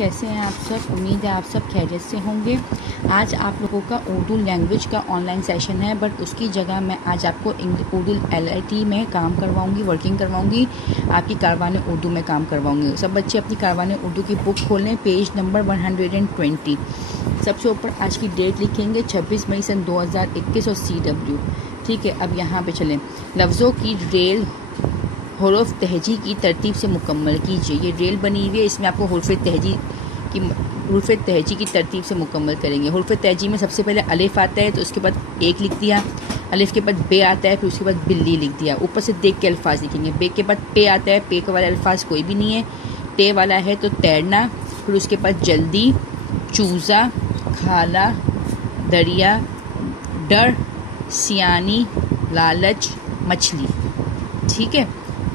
कैसे हैं आप सब। उम्मीद है आप सब खैरियत से होंगे। आज आप लोगों का उर्दू लैंग्वेज का ऑनलाइन सेशन है, बट उसकी जगह मैं आज आपको उर्दू LIT में काम करवाऊंगी, वर्किंग करवाऊंगी, आपकी कारवान उर्दू में काम करवाऊंगी। सब बच्चे अपनी कारवान उर्दू की बुक खोलें, पेज नंबर 120। सबसे ऊपर आज की डेट लिखेंगे 26 मई सन 2021 और CW। ठीक है, अब यहाँ पे चलें। लफ्ज़ों की रेल हुरूफ तहजी की तरतीब से मुकम्मल कीजिए। ये रेल बनी हुई है, इसमें आपको हुरूफ तहजी की तरतीब से मुकम्मल करेंगे। हुरूफ तहजी में सबसे पहले अलिफ आता है तो उसके बाद एक लिख दिया, अलिफ के बाद बे आता है, फिर उसके बाद बिल्ली लिख दिया। ऊपर से देख के अल्फाज लिखेंगे। बे के बाद पे आता है, पे के वाला अल्फाज कोई भी नहीं है। ते वाला है तो तैरना, फिर उसके बाद जल्दी, चूज़ा, खाला, दरिया, डर, सियानी, लालच, मछली। ठीक है,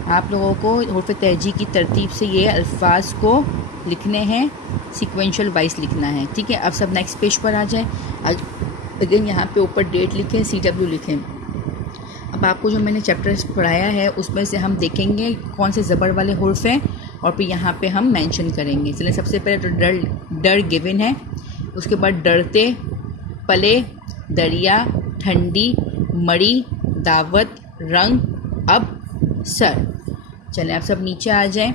आप लोगों को हुरूफ तहजी की तरतीब से ये अल्फाज को लिखने हैं, सीक्वेंशियल वाइज लिखना है। ठीक है, अब सब नेक्स्ट पेज पर आ जाए। अगेन यहाँ पे ऊपर डेट लिखें, CW लिखें। अब आपको जो मैंने चैप्टर्स पढ़ाया है उसमें से हम देखेंगे कौन से ज़बर वाले हुर्फ हैं और फिर यहाँ पे हम मेंशन करेंगे। चलिए, सबसे पहले तो डर गिवन है, उसके बाद डरते, पले, दरिया, ठंडी, मड़ी, दावत, रंग, अब, सर। चलें, आप सब नीचे आ जाएं।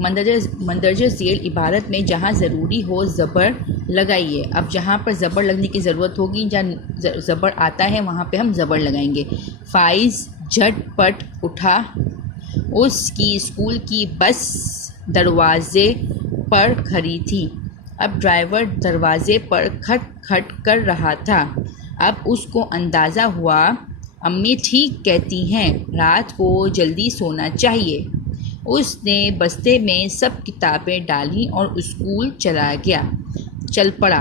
मंदरजे ज़ेल इबारत में जहाँ ज़रूरी हो ज़बर लगाइए। अब जहाँ पर ज़बर लगने की ज़रूरत होगी, जहाँ ज़बर आता है वहाँ पे हम ज़बर लगाएंगे। फाइज़ झटपट उठा, उसकी स्कूल की बस दरवाज़े पर खड़ी थी। अब ड्राइवर दरवाज़े पर खट खट कर रहा था। अब उसको अंदाज़ा हुआ, अम्मी ठीक कहती हैं, रात को जल्दी सोना चाहिए। उसने बस्ते में सब किताबें डाली और स्कूल चल पड़ा।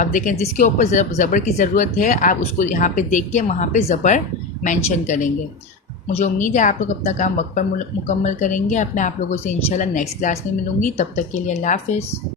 अब देखें, जिसके ऊपर ज़बर की ज़रूरत है आप उसको यहाँ पे देख के वहाँ पे ज़बर मेंशन करेंगे। मुझे उम्मीद है आप लोग अपना काम वक्त पर मुकम्मल करेंगे। अब मैं आप लोगों से इंशाल्लाह नेक्स्ट क्लास में मिलूँगी। तब तक के लिए अल्लाह हाफ़िज़।